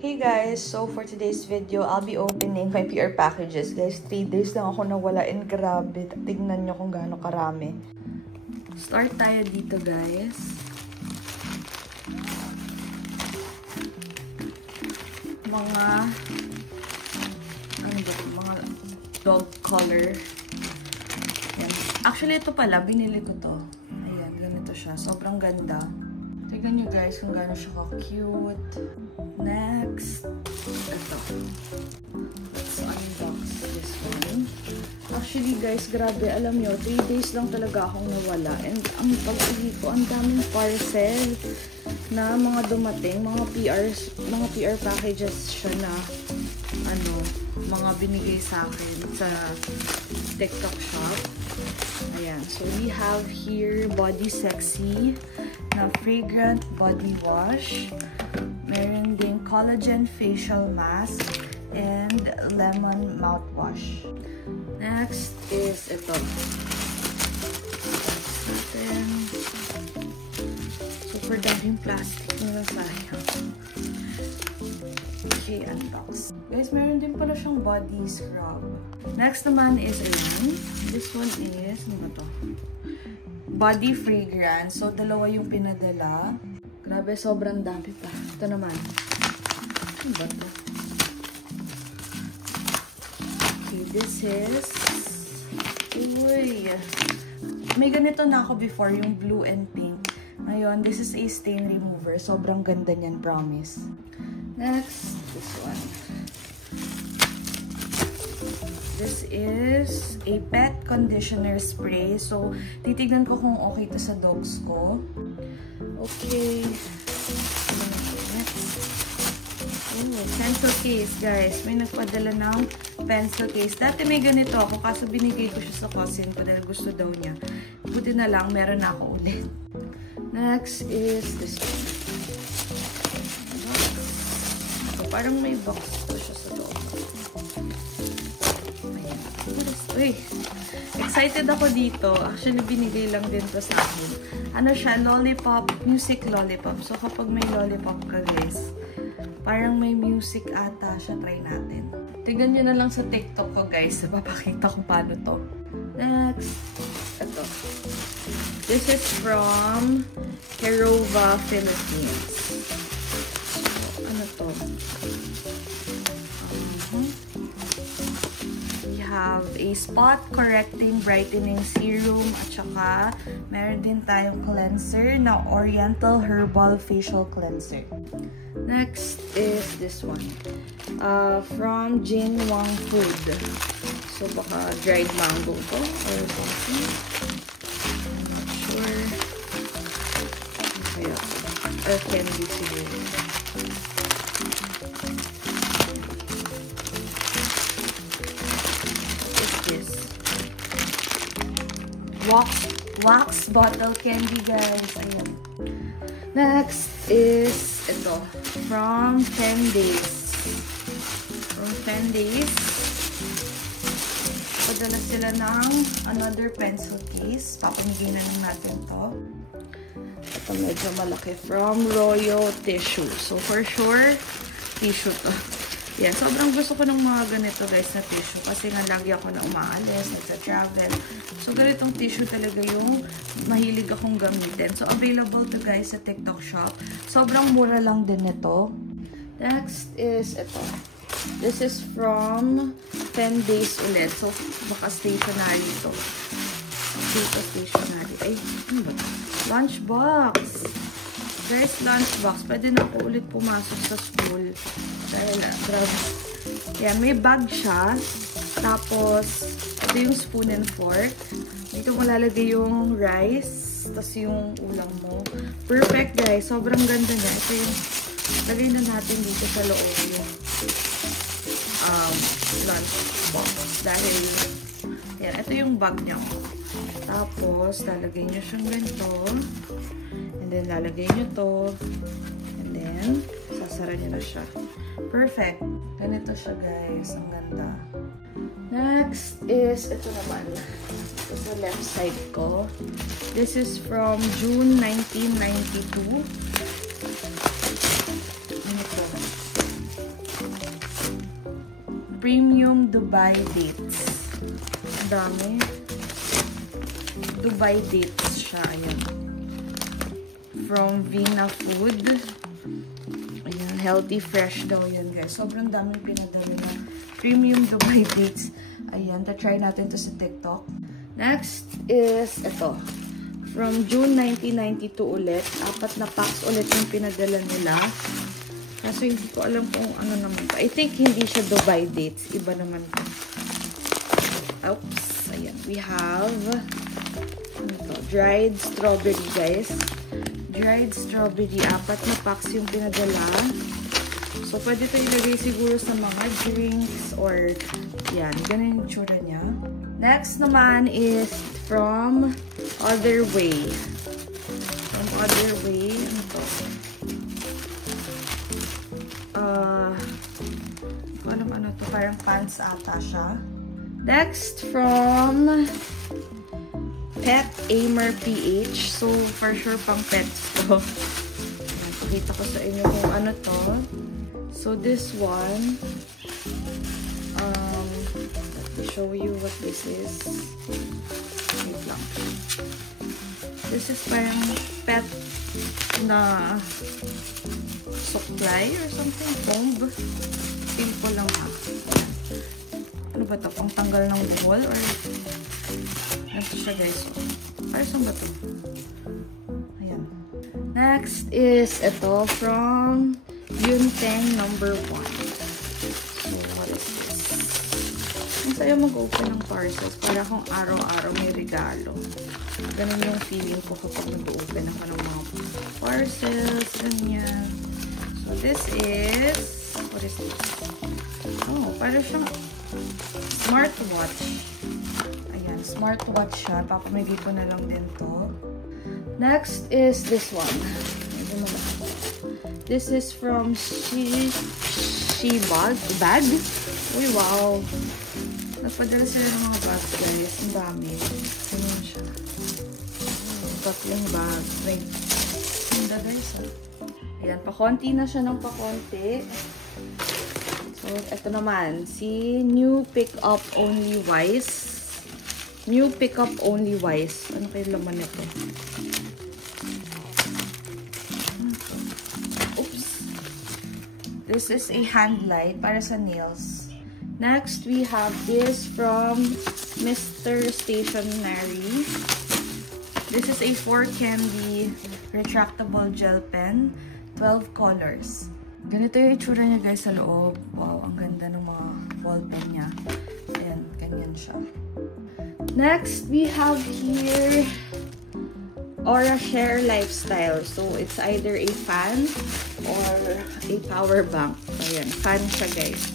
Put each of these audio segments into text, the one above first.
Hey guys, so for today's video, I'll be opening my PR packages. Guys, 3 days lang ako nawala and grabe. Tignan nyo kung gaano karami. Start tayo dito guys. Mga dog color. Yan. Actually, ito pala, binili ko to. Ayan, ganito siya. Sobrang ganda. Tignan nyo guys kung gaano siya ka-cute. Next, ito. Let's unbox this one. Actually guys, grabe, alam nyo, 3 days lang talaga akong nawala. And ang pag-uwi ko, ang daming parcel na mga dumating, mga PR packages siya na, mga binigay sa akin sa TikTok shop. Ayan, so we have here Body Sexy na fragrant body wash. Meron din collagen facial mask and lemon mouthwash. Next is ito. Super daming plastic nila, sayang. Okay, unbox. Guys, meron din pala siyang body scrub. Next naman is ayan. This one is, ano ba to? Body fragrance. So, dalawa yung pinadala. Grabe, sobrang dami pa. Ito naman. Ano ba ito? Okay, this is... Uy! May ganito na ako before, yung blue and pink. Ngayon, this is a stain remover. Sobrang ganda niyan, promise. Next, this one. This is a pet conditioner spray. So, titignan ko kung okay to sa dogs ko. Okay. Next. Oh, pencil case, guys. May nagpadala ng pencil case. Dati may ganito ako, kaso binigay ko siya sa cousin ko dahil gusto daw niya. Buti na lang, meron na ako ulit. Next is this one. So, parang may box ko siya sa loob. Uy, excited ako dito. Actually, binigay lang din to sa akin. Ano siya? Lollipop, music lollipop. So, kapag may lollipop ka, guys, parang may music ata siya. Try natin. Tignan nyo na lang sa TikTok ko, guys. Papakita ko paano to. Next, ito. This is from Herova, Philippines. So, ano to? Have a spot correcting brightening serum at saka meron din tayong cleanser na Oriental Herbal Facial Cleanser. Next is this one from Jin Wang Food. So baka dried mango to or something. I'm not sure. Kaya, or candy siguro. Wax bottle candy, guys. Ayan. Next is ito. From 10 Days. From 10 Days. Padala sila ng another pencil case. Papamigay na natin to. Ito medyo malaki. From Royal Tissue. So, for sure, tissue to. Yeah, sobrang gusto ko ng mga ganito guys na tissue kasi nga lagi ako na umaalis, nagsa-travel. So, ganitong tissue talaga yung mahilig akong gamitin. So, available to guys sa TikTok shop. Sobrang mura lang din ito. Next is ito. This is from 10 Days ulit. So, baka stationary ito. Dito stationary. Ay, ano ba ito? Lunchbox! First lunchbox. Pwede na ako ulit pumasok sa school. Dahil, grabe. Yeah, may bag siya. Tapos, ito yung spoon and fork. Dito mo lalagay yung rice. Tapos yung ulam mo. Perfect, guys. Sobrang ganda niya. Ito yung, lagay na natin dito sa loob yung lunchbox. Dahil, yan. Ito yung bag niya. Tapos, lalagay nyo siyang ganito. And then, lalagay nyo to. And then, sasara nyo na siya. Perfect. Ganito siya, guys. Ang ganda. Next is, ito naman. Ito sa left side ko. This is from June 1992. Dubai Dates. Ang dami. Dubai Dates siya. Ayan. From Vina Food. Ayan. Healthy, fresh daw yun, guys. Sobrang daming pinadala na premium Dubai Dates. Ayan. Ta-try natin to sa TikTok. Next is ito. From June 1992 ulit. 4 na packs ulit yung pinadala nila. Kaso hindi ko alam kung ano naman pa. I think hindi siya Dubai Dates. Iba naman pa. Oops. Ayan. We have ano to? Dried strawberry, guys. Dried strawberry. 4 na packs yung pinadala. So, pwede ito ilagay siguro sa mga drinks or yan. Ganun yung tsura niya. Next naman is from Other Way. From Other Way. Ano to? Hindi ko alam ano to. Parang pants ata siya. Next from Pet Aimer PH. So, for sure pang pets to. Pakita ko sa inyo kung ano to. So, this one, let me show you what this is. Wait lang. This is parang pet na supply or something. Comb. Feel ko lang ha. Ano ba ito? Pang tanggal ng buhol? Or ito siya, guys. Para saan ba ito? Ayan. Next is ito from Yunteng No. 1. So, what is this? Ang sayo mag-open ng parcels para kung araw-araw may regalo. Ganun yung feeling ko kapag nag-open ako ng mga parcels. Ganyan. So, this is... What is this? Oh, para siyang smartwatch. Ayan, smartwatch siya. Papamigay ko na lang din to. Next is this one. This is from Shebag. Bag? Uy, wow. Nagpadala sila ng mga bags, guys. Ang dami. Ganyan siya. Tatlong bag. Wait. Ganda, guys, ha? Ayan, pakonti na siya ng pakonti. So, ito naman. Si New Pickup Only Wise. New Pickup Only Wise. Ano kayo laman nito? Oops. This is a hand light para sa nails. Next, we have this from Mr. Stationery. This is a 4-candy retractable gel pen. 12 colors. Ganito yung itsura niya, guys, sa loob. Wow, ang ganda ng mga ball pen niya. Ayan, ganyan siya. Next, we have here Aura Share Lifestyle. So, it's either a fan or a power bank. Ayan, fan siya, guys.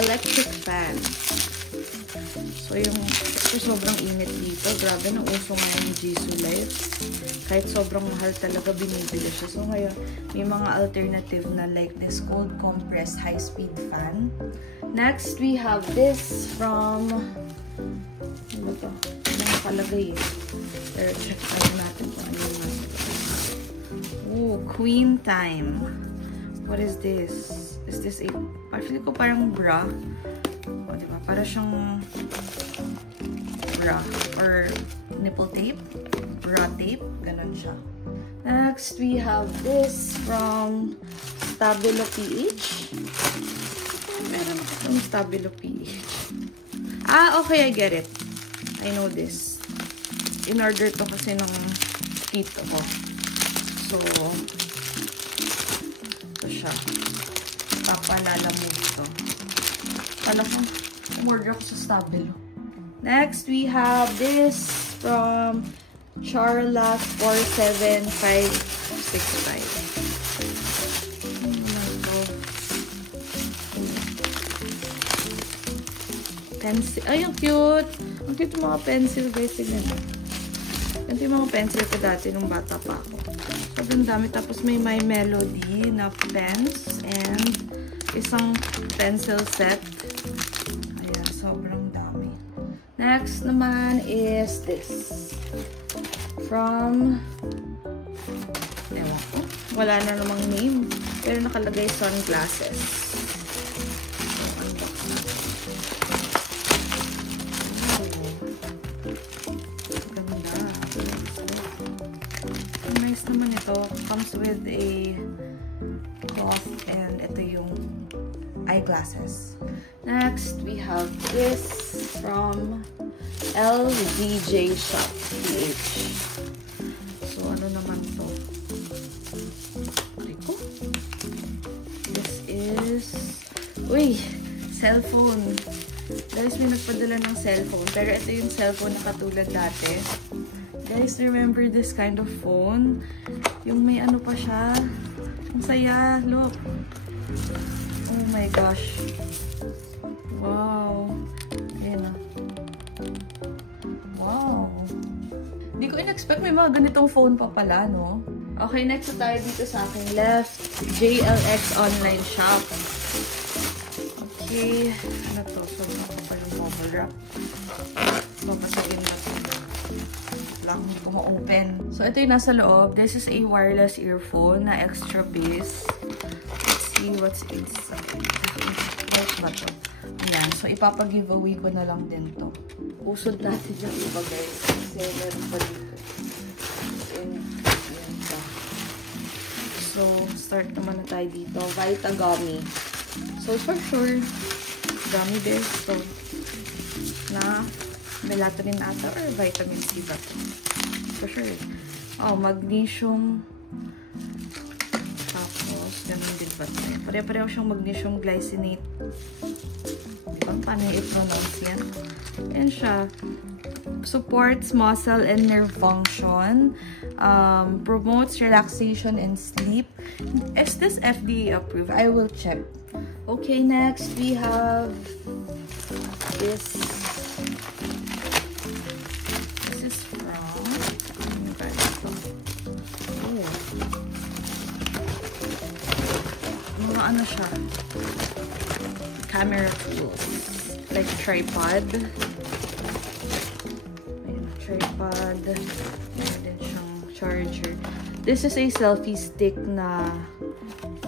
Electric fan. So, sobrang init dito. Grabe, nauso nga yung Jisoo Life. Kahit sobrang mahal talaga, binibili siya. So, ngayon, may mga alternative na like this cold compressed high-speed fan. Next, we have this from... Ano ito? Ano nakalagay eh? Pero check natin kung ano yung nasa ito. Oh, Queen Time. What is this? Is this a... Actually ko parang bra. O, diba? Para siyang bra. Or nipple tape. Bra tape. Ganon siya. Next, we have this from Stabilo PH. Meron akong Stabilo PH. Ah, okay. I get it. I know this. In-order to kasi nung tito ko. So, ito siya. Papalala mo dito. Pala ko, umorder ako sa Stabilo. Next, we have this from Charla 47565. Pencil. Ay, ang cute! Ang cute yung mga pencil, guys. Tignan. Ganito yung mga pencil ko dati nung bata pa ako. Sobrang dami. Tapos may My Melody na pens and isang pencil set. Ayan, sobrang dami. Next naman is this. From... Ewan ko. Wala na namang name. Pero nakalagay sunglasses. So, unbox natin. comes with a cloth and ito yung eyeglasses. Next, we have this from LDJ Shop PH. So, ano naman to? This is... Uy! Cellphone. Guys, may nagpadala ng cellphone. Pero ito yung cellphone na katulad dati. Guys, remember this kind of phone? Yung may ano pa siya. Ang saya. Look. Oh my gosh. Wow. Ayan na. Wow. Hindi ko in-expect may mga ganitong phone pa pala, no? Okay, next na tayo dito sa aking left. JLX online shop. Okay. Ano to? Sobrang kapal yung bubble wrap. Babasagin na to. Lang, hindi ko ma-open. So, ito yung nasa loob. This is a wireless earphone na extra bass. Let's see what's inside. What ba to? Ayan. So, ipapag-giveaway ko na lang din to. Usod natin yung iba, guys. Kasi meron pa dito. Ayan pa. So, start naman na tayo dito. Vita Gummy. So, for sure, gummy bears to. Na melatonin ata or vitamin C ba to? For sure. Oh, magnesium. Tapos, ganun din ba to? Pare-pareho siyang magnesium glycinate. Paano i-pronounce yan? Yan siya. Supports muscle and nerve function. Promotes relaxation and sleep. Is this FDA approved? I will check. Okay, next we have this. This is from mga ano siya, camera tools, like tripod. Ayan, tripod. Meron din siyang charger. This is a selfie stick na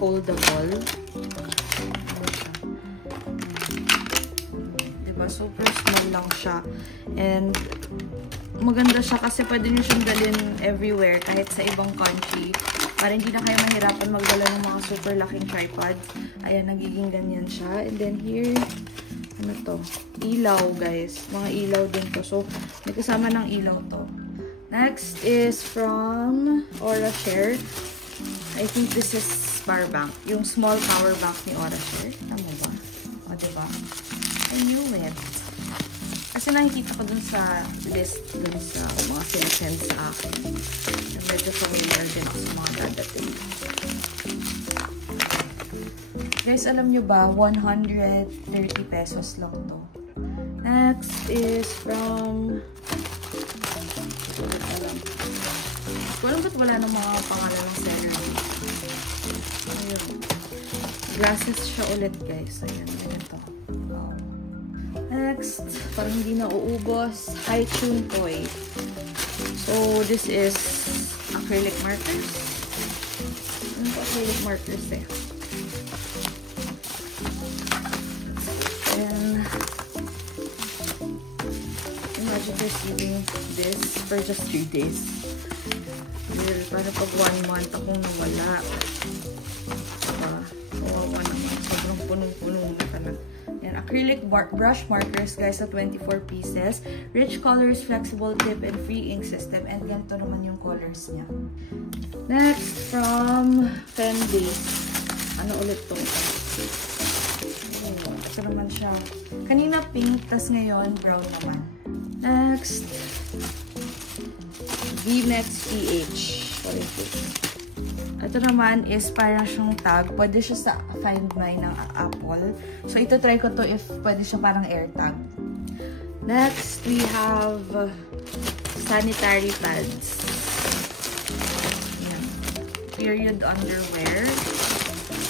foldable. Super small lang siya. And maganda siya kasi pwede nyo siyang dalhin everywhere kahit sa ibang country. Para hindi na kayo mahirapan magdala ng mga super laking tripods. Ayan, nagiging ganyan siya. And then here, ano to? Ilaw, guys. Mga ilaw din to. So, may kasama ng ilaw to. Next is from Aurashare. I think this is power bank. Yung small power bank ni Aurashare. Tama ba? O, diba? I knew it. Kasi nakikita ko dun sa list, dun sa mga sinesend sa akin. Medyo familiar din ako sa mga dadating. Guys, alam nyo ba, 130 pesos lang to. Next is from... Walang ba't wala ng mga pangalan ng seller dito. Ayun. Glasses siya ulit, guys. Ayan, ganito. Next, parang hindi na uubos, Hi-Tune toy. So, this is acrylic markers. Ano pa acrylic markers eh? And, imagine receiving this for just 3 days. Well, para pag 1 month akong nawala. Diba? Kawawa naman. Sobrang punong-puno na ka na. Acrylic brush markers, guys, sa 24 pieces. Rich colors, flexible tip, and free ink system. And ganito naman yung colors niya. Next, from Fendi. Ano ulit to? Oh, ito naman siya. Kanina pink, tas ngayon brown naman. Next, VMAX PH. Ito naman is parang siyang tag. Pwede siya sa Find My ng Apple. So, ito try ko to if pwede siya parang air tag. Next, we have sanitary pads. Yan. Period underwear.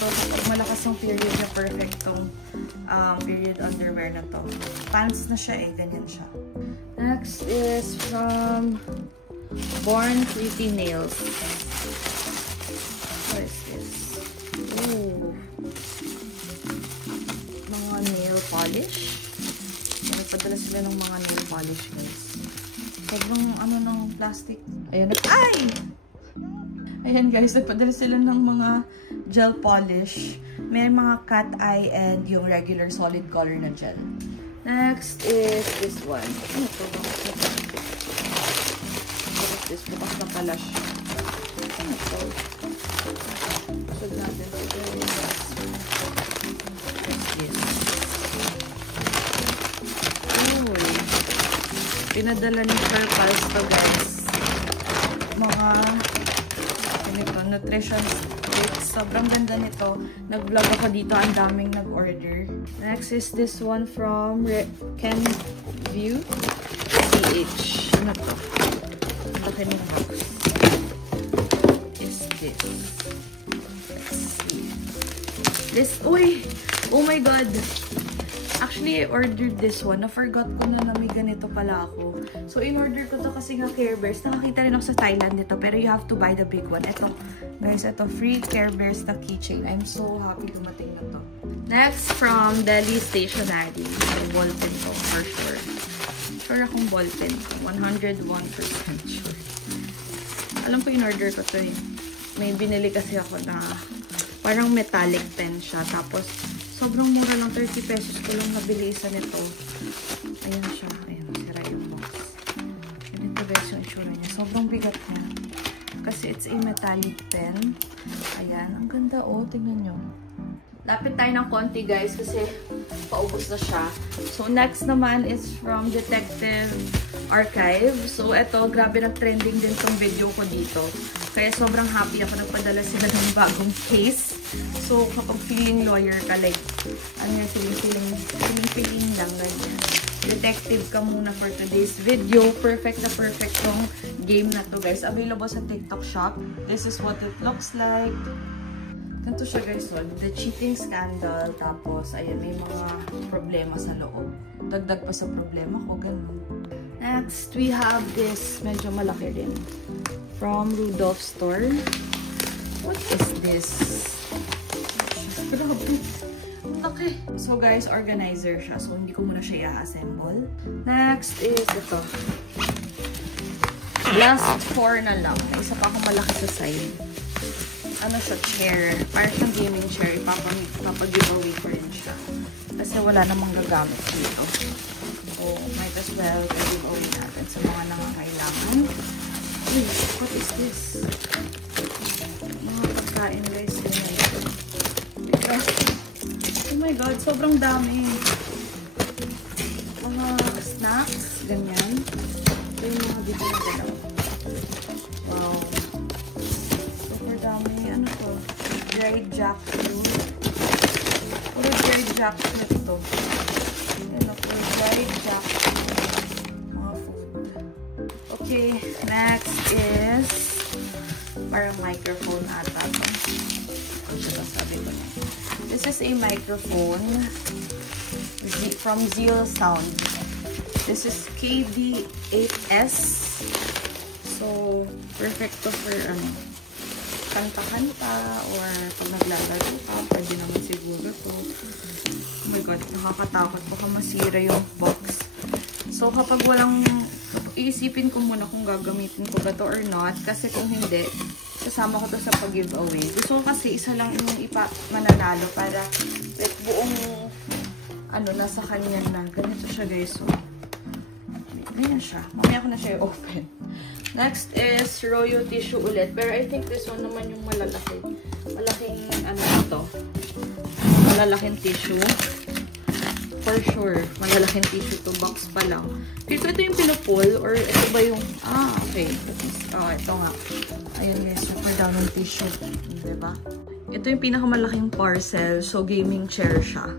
So, kapag malakas yung period na perfect tong period underwear na to. Pants na siya eh. Ganyan siya. Next is from Born Pretty Nails. What is this? Ooh. Mga nail polish. Nagpadala sila ng mga nail polish, guys. Sobrang ano ng plastic. Ayan. Ay! Ayan guys, nagpadala sila ng mga gel polish. May mga cat eye and yung regular solid color na gel. Next is this one. Ano ito? This bukas na pala siya. Ano ito? Should natin ito. Yes. Uy. Pinadala ni Purples to guys. Mga nutrition sticks. Sobrang ganda nito. Nag-vlog ako dito. Ang daming nag-order. Next is this one from Kenvue CH. Ano to? Ang laki ng box. Is this? Let's see. This, uy! Oh my God! Actually, I ordered this one. Na-forgot ko na may ganito pala ako. So, in-order ko to kasi nga Care Bears. Nakakita rin ako sa Thailand nito. Pero you have to buy the big one. Ito, guys, ito. Free Care Bears na keychain. I'm so happy dumating na to. Next, from Delhi Stationery. So, ballpen to, for sure. Sure akong ballpen. 101% sure. Alam ko, in-order ko to eh. May binili kasi ako na parang metallic pen siya. Tapos, sobrang mura lang, 30 pesos ko lang nabili isa nito. Ayan siya. Ayan, sira yung box. Ganito guys yung itsura niya. Sobrang bigat niya. Kasi it's a metallic pen. Ayan, ang ganda oh. Tingnan nyo. Lapit tayo ng konti guys kasi paubos na siya. So next naman is from Detective Archive. So eto, grabe nag-trending din tong video ko dito. Kaya sobrang happy ako. Nagpadala sila ng bagong case. So, kapag feeling lawyer ka, like, ano yung feeling lang, ganyan. Detective ka muna for today's video. Perfect na perfect tong game na to, guys. Available sa TikTok shop. This is what it looks like. Ganito siya, guys. So, the cheating scandal. Tapos, ayan, may mga problema sa loob. Dagdag pa sa problema ko, ganun. Next, we have this, medyo malaki rin. From Rudolph Store. What is this? Grabe. Okay. So guys, organizer siya. So hindi ko muna siya i-assemble. Next is ito. Last 4 na lang. May isa pa akong malaki sa side. Ano siya? Chair. Parang siyang gaming chair. Ipapag-giveaway ko rin siya. Kasi wala namang gagamit dito. So might as well i-giveaway natin sa mga nangangailangan. Uy, what is this? Mga pagkain guys. Oh my God, sobrang dami. Mga snacks, ganyan. Ito yung mga bibili na gano'n. Wow. Super dami. Ano to? Dried jackfruit. Puro dried jackfruit ito. Ano po? Dried jackfruit. Mga food. Okay, next is parang microphone ata. Ano siya sabi ko na? This is a microphone from Zeal Sound. This is KB8S. So, perfect to for kanta-kanta or pag naglalaro ka, pwede naman siguro to. Oh my God, nakakatakot. Baka masira yung box. So, kapag walang, iisipin ko muna kung gagamitin ko ba to or not. Kasi kung hindi, kasama ko to sa pag-giveaway. Gusto ko kasi isa lang yung mananalo para like, buong nasa kanya na. Ganito siya guys. So, ayan siya. Mamaya ko na siya i-open. Next is Royal tissue ulit. Pero I think this one naman yung malalaki. Malaking ito. Malalaking tissue. For sure. Malalaking tissue to. Box pa lang. Feel ko ito yung pinupull or ito ba yung okay. Ito nga. Ayun guys, super down ng tissue. Diba? Ito yung pinakamalaking parcel. So, gaming chair siya.